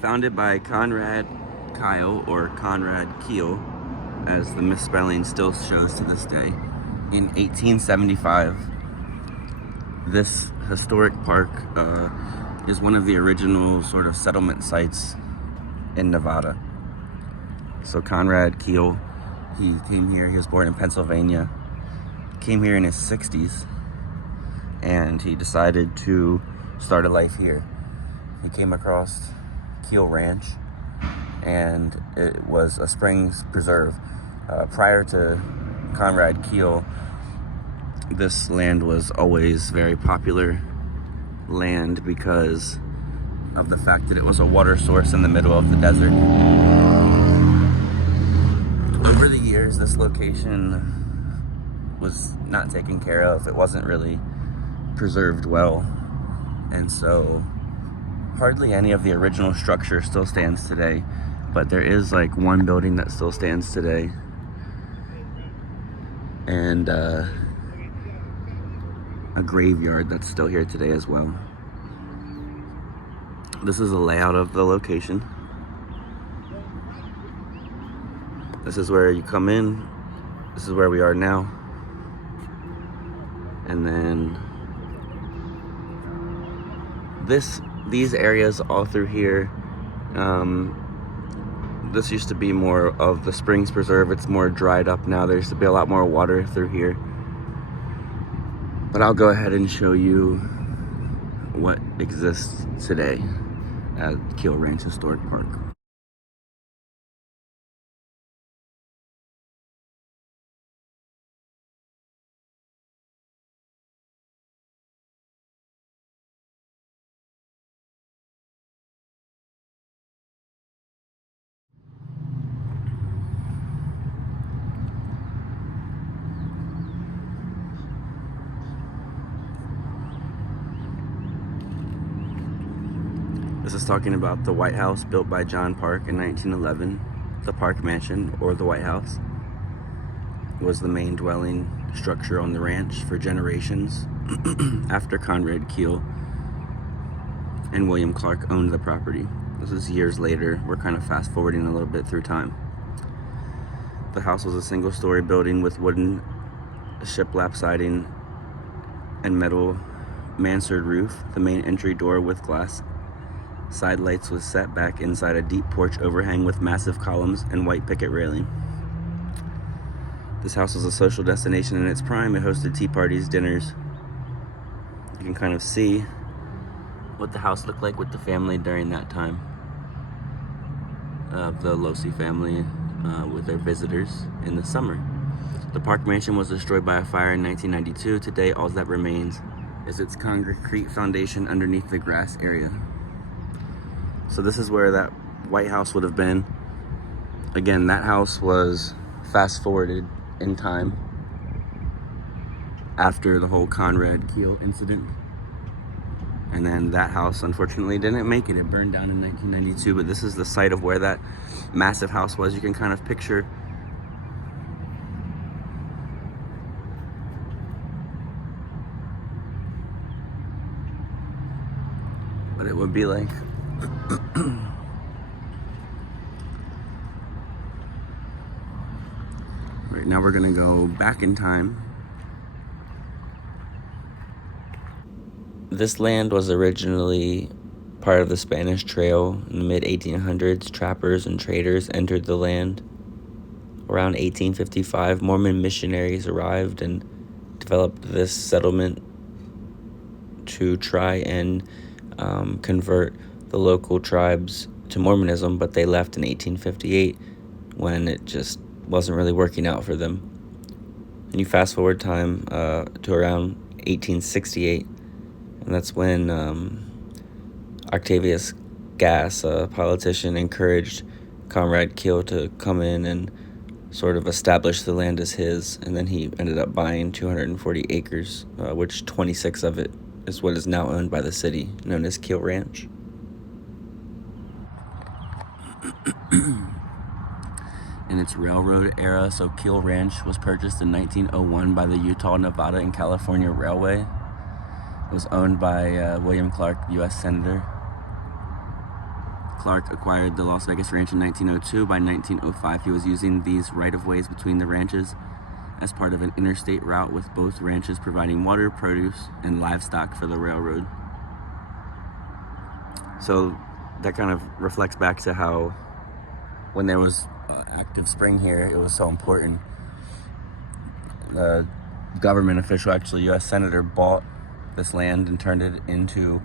Founded by Conrad Kiel, or Conrad Kiel, as the misspelling still shows to this day, in 1875. This historic park is one of the original sort of settlement sites in Nevada. So Conrad Kiel, he came here, he was born in Pennsylvania, came here in his 60s, and he decided to start a life here. He came across Kiel Ranch, and it was a springs preserve. Prior to Conrad Kiel, this land was always very popular land because of the fact that it was a water source in the middle of the desert. Over the years, this location was not taken care of. It wasn't really preserved well, and so hardly any of the original structure still stands today, but there is like one building that still stands today, and a graveyard that's still here today as well. This is a layout of the location. This is where you come in. This is where we are now. And then these areas all through here, this used to be more of the Springs Preserve. It's more dried up now. There used to be a lot more water through here. But I'll go ahead and show you what exists today at Kiel Ranch Historic Park. This is talking about the White House built by John Park in 1911. The Park Mansion, or the White House, was the main dwelling structure on the ranch for generations after Conrad Kiel and William Clark owned the property. This is years later. We're kind of fast forwarding a little bit through time. The house was a single-story building with wooden shiplap siding and metal mansard roof. The main entry door with glass side lights was set back inside a deep porch overhang with massive columns and white picket railing. This house was a social destination in its prime. It hosted tea parties, dinners. You can kind of see what the house looked like with the family during that time. The Losi family with their visitors in the summer. The Park Mansion was destroyed by a fire in 1992. Today, all that remains is its concrete foundation underneath the grass area. So this is where that White House would have been. Again, that house was fast forwarded in time after the whole Conrad Kiel incident. And then that house, unfortunately, didn't make it. It burned down in 1992, but this is the site of where that massive house was. You can kind of picture what it would be like. Right now we're gonna go back in time. This land was originally part of the Spanish Trail. In the mid-1800s, trappers and traders entered the land. Around 1855, Mormon missionaries arrived and developed this settlement to try and convert the local tribes to Mormonism, but they left in 1858 when it just wasn't really working out for them. And you fast forward time to around 1868, and that's when Octavius Gass, a politician, encouraged Conrad Kiel to come in and sort of establish the land as his, and then he ended up buying 240 acres, which 26 of it is what is now owned by the city, known as Kiel Ranch. In its railroad era, so Kiel Ranch was purchased in 1901 by the Utah, Nevada, and California Railway. It was owned by William Clark, U.S. Senator. Clark acquired the Las Vegas Ranch in 1902. By 1905, he was using these right-of-ways between the ranches as part of an interstate route, with both ranches providing water, produce, and livestock for the railroad. So that kind of reflects back to how when there was active spring here, it was so important. The government official, actually U.S. Senator, bought this land and turned it into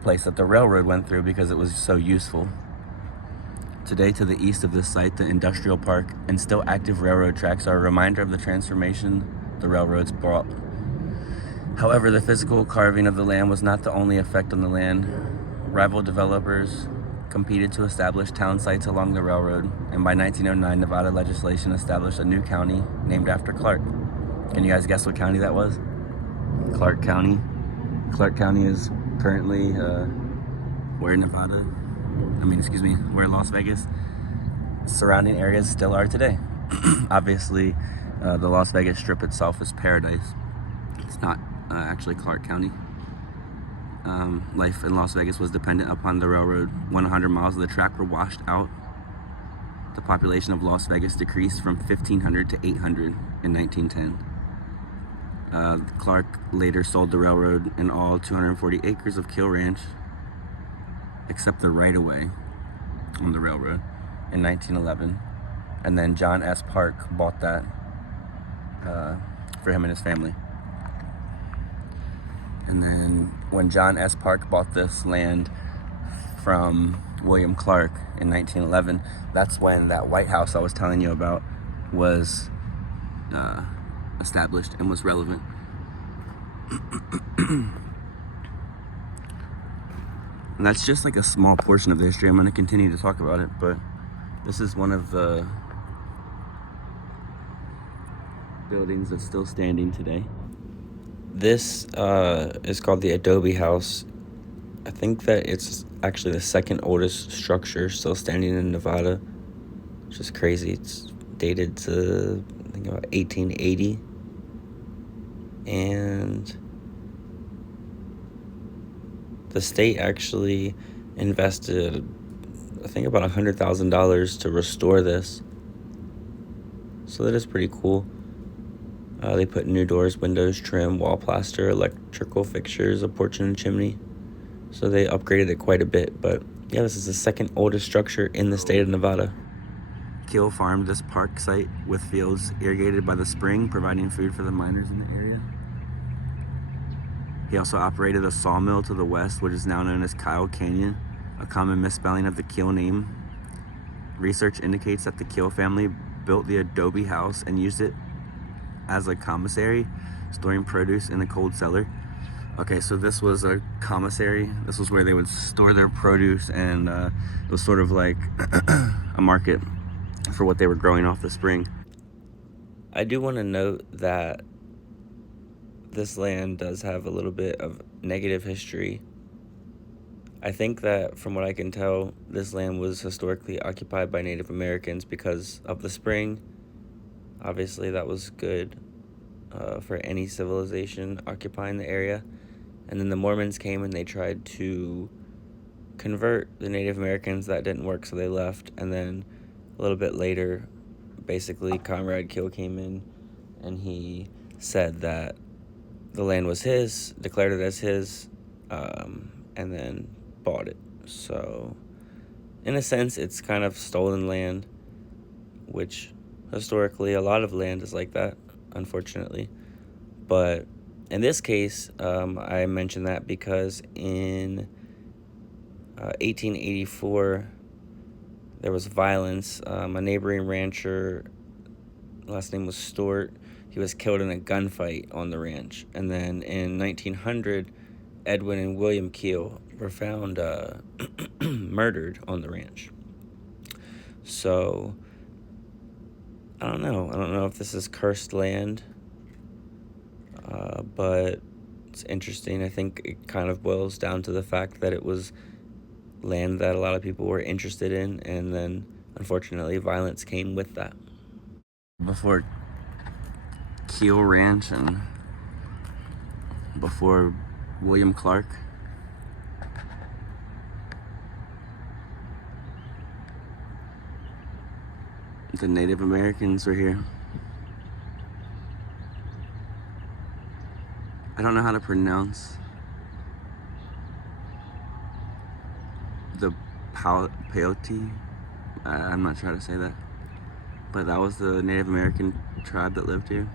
a place that the railroad went through because it was so useful. Today, to the east of this site, the industrial park and still active railroad tracks are a reminder of the transformation the railroads brought. However, the physical carving of the land was not the only effect on the land. Rival developers competed to establish town sites along the railroad, and by 1909, Nevada legislation established a new county named after Clark. Can you guys guess what county that was? Clark County. Clark County is currently where Las Vegas surrounding areas still are today. Obviously, the Las Vegas Strip itself is paradise. It's not actually Clark County. Life in Las Vegas was dependent upon the railroad. 100 miles of the track were washed out. The population of Las Vegas decreased from 1,500 to 800 in 1910. Clark later sold the railroad and all 240 acres of Kiel Ranch, except the right-of-way on the railroad, in 1911. And then John S. Park bought that for him and his family. And then when John S. Park bought this land from William Clark in 1911, that's when that White House I was telling you about was established and was relevant. And that's just like a small portion of the history. I'm going to continue to talk about it, but this is one of the buildings that's still standing today. This is called the Adobe House. I think that it's actually the second oldest structure still standing in Nevada, which is crazy. It's dated to, I think, about 1880. And the state actually invested, I think, about $100,000 to restore this. So that is pretty cool. They put new doors, windows, trim, wall plaster, electrical fixtures, a porch and a chimney. So they upgraded it quite a bit. But yeah, this is the second oldest structure in the state of Nevada. Kiel farmed this park site with fields irrigated by the spring, providing food for the miners in the area. He also operated a sawmill to the west, which is now known as Kiel Canyon, a common misspelling of the Kiel name. Research indicates that the Kiel family built the Adobe House and used it as a commissary, storing produce in a cold cellar. Okay, so this was a commissary. This was where they would store their produce, and it was sort of like a market for what they were growing off the spring. I do want to note that this land does have a little bit of negative history. I think that, from what I can tell, this land was historically occupied by Native Americans because of the spring. Obviously, that was good for any civilization occupying the area. And then the Mormons came and they tried to convert the Native Americans. That didn't work, so they left. And then a little bit later, basically, Conrad Kiel came in and he said that the land was his, declared it as his, and then bought it. So, in a sense, it's kind of stolen land, which historically a lot of land is like that, unfortunately. But in this case, I mention that because in 1884, there was violence. A neighboring rancher, last name was Stewart, he was killed in a gunfight on the ranch. And then in 1900, Edwin and William Kiel were found murdered on the ranch. So I don't know if this is cursed land, but it's interesting. I think it kind of boils down to the fact that it was land that a lot of people were interested in, and then unfortunately violence came with that. Before Kiel Ranch and before William Clark, The Native Americans were here. I don't know how to pronounce the peyote. I'm not sure how to say that. But that was the Native American tribe that lived here.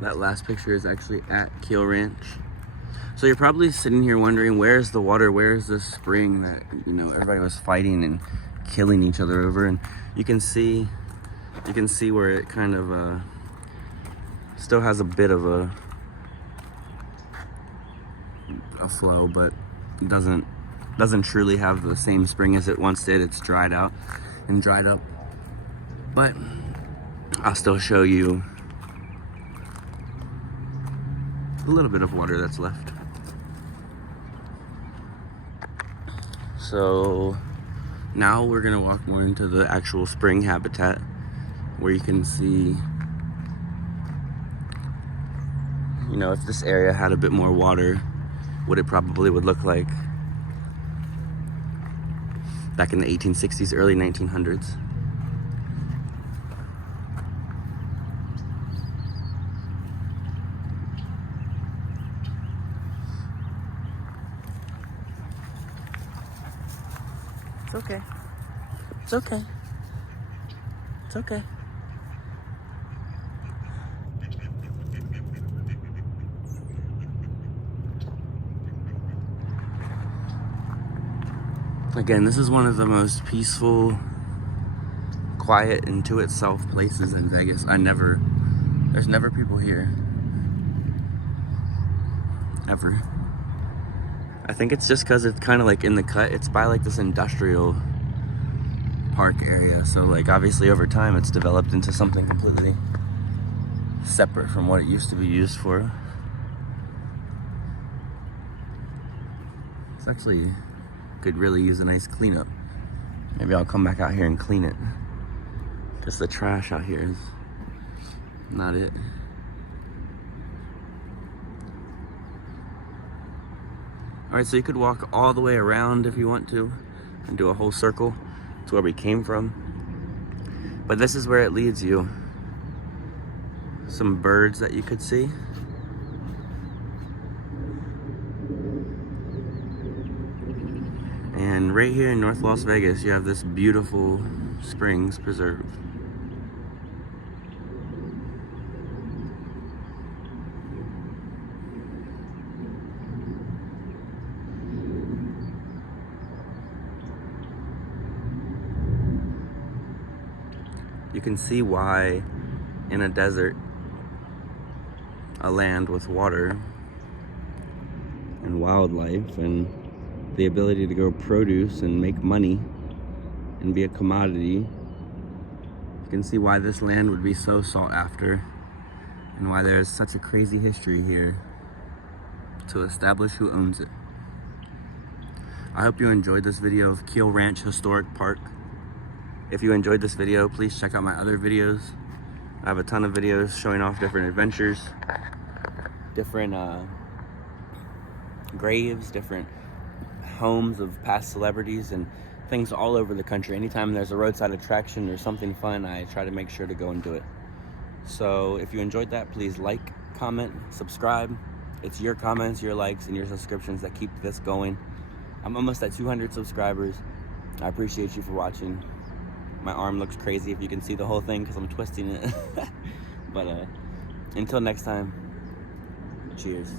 That last picture is actually at Kiel Ranch. So you're probably sitting here wondering, where's the water? Where's the spring that, you know, everybody was fighting and killing each other over? And you can see where it kind of still has a bit of a flow, but it doesn't truly have the same spring as it once did. It's dried out and dried up. But I'll still show you a little bit of water that's left. So now we're gonna walk more into the actual spring habitat, where you can see, you know, if this area had a bit more water, what it probably would look like back in the 1860s, early 1900s. It's okay. It's okay. It's okay. Again, this is one of the most peaceful, quiet, and to itself places in Vegas. There's never people here. Ever. I think it's just because it's kind of like in the cut. It's by like this industrial park area. So like obviously over time it's developed into something completely separate from what it used to be used for. It's actually could really use a nice cleanup. Maybe I'll come back out here and clean it, because the trash out here is not it. Alright, so you could walk all the way around if you want to and do a whole circle to where we came from. But this is where it leads you. Some birds that you could see. And right here in North Las Vegas, you have this beautiful Springs Preserve. You can see why in a desert, a land with water and wildlife and the ability to grow produce and make money and be a commodity, you can see why this land would be so sought after and why there's such a crazy history here to establish who owns it. I hope you enjoyed this video of Kiel Ranch Historic Park. If you enjoyed this video, please check out my other videos. I have a ton of videos showing off different adventures, different graves, different homes of past celebrities, and things all over the country. Anytime there's a roadside attraction or something fun, I try to make sure to go and do it. So if you enjoyed that, please like, comment, subscribe. It's your comments, your likes, and your subscriptions that keep this going. I'm almost at 200 subscribers. I appreciate you for watching. My arm looks crazy if you can see the whole thing because I'm twisting it. But until next time, cheers.